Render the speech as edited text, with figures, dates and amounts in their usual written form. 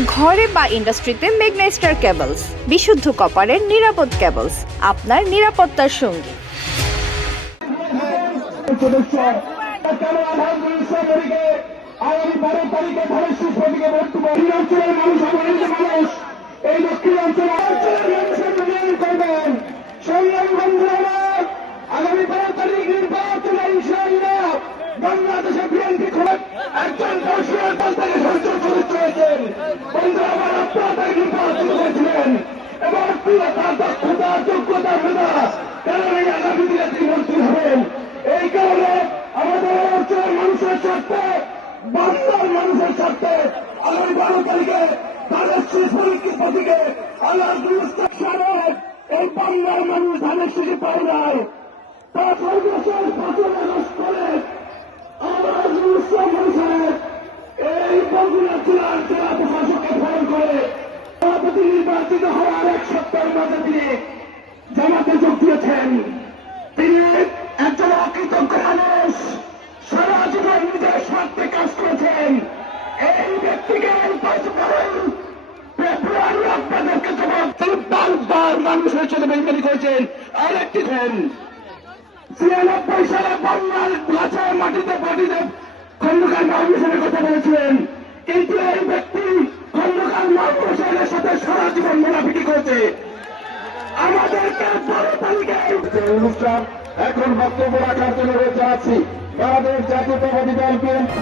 ঘরে বা ইন্ডাস্ট্রিতে মেঘনা স্টার কেবলস, বিশুদ্ধ কপারের নিরাপদ কেবলস, আপনার নিরাপত্তার সঙ্গী। এই দক্ষিণ অঞ্চলের করবেন আগামী 12 তারিখ নির্বাচনে ইনশাআল্লাহ বাংলাদেশে বিএনপি খুব একজন পরশুরার দল থেকে সংসদ সদস্য হয়েছেন। বন্ধুরা আমার, আপনারা তাকে নির্বাচন করেছিলেন এবং তার দক্ষতা যোগ্যতা মেধা কারণে আগামী দিনে তিনি মন্ত্রী হবেন। এই কারণে আমাদের অঞ্চলের মানুষের স্বার্থে, বাংলার মানুষের স্বার্থে আগামী 12 তারিখে তাদের শেষ পরীক্ষিত প্রতীকে আল্লাহ এই বাংলার মানুষ ধানের শিশু পায় নাই। তারা সর্বশেষ 5 আগস্ট করে আমাদের মানুষের এই বগুড়া জেলার জেলা প্রশাসককে ফোন করে সভাপতি নির্বাচিত হওয়ার 1 সপ্তাহের মধ্যে তিনি জামাতে যোগ দিয়েছেন। তিনি একজন অকৃতজ্ঞ মানুষ, সারা জীবন নিজের স্বার্থে কাজ করেছেন। এই ব্যক্তিকে ফেব্রুয়ারি আপনাদেরকে জবাব তিনি 5 বার মানুষের সাথে বেইমানি করেছেন। আরেকটি দেন 96 সালে বাংলার গাছের মাটিতে খন্দকার মাহমুদ হোসেনের কথা বলেছিলেন, কিন্তু এই ব্যক্তি খন্দকার মাহমুদ হোসেনের সাথে সারা জীবন মুনাফিকি করেছে। আমাদেরকে 12 তারিখে অনুষ্ঠান এখন বক্তব্য রাখার জন্য রয়েছে আছি বাংলাদেশ জাতীয়তাবাদী দল বিএনপি।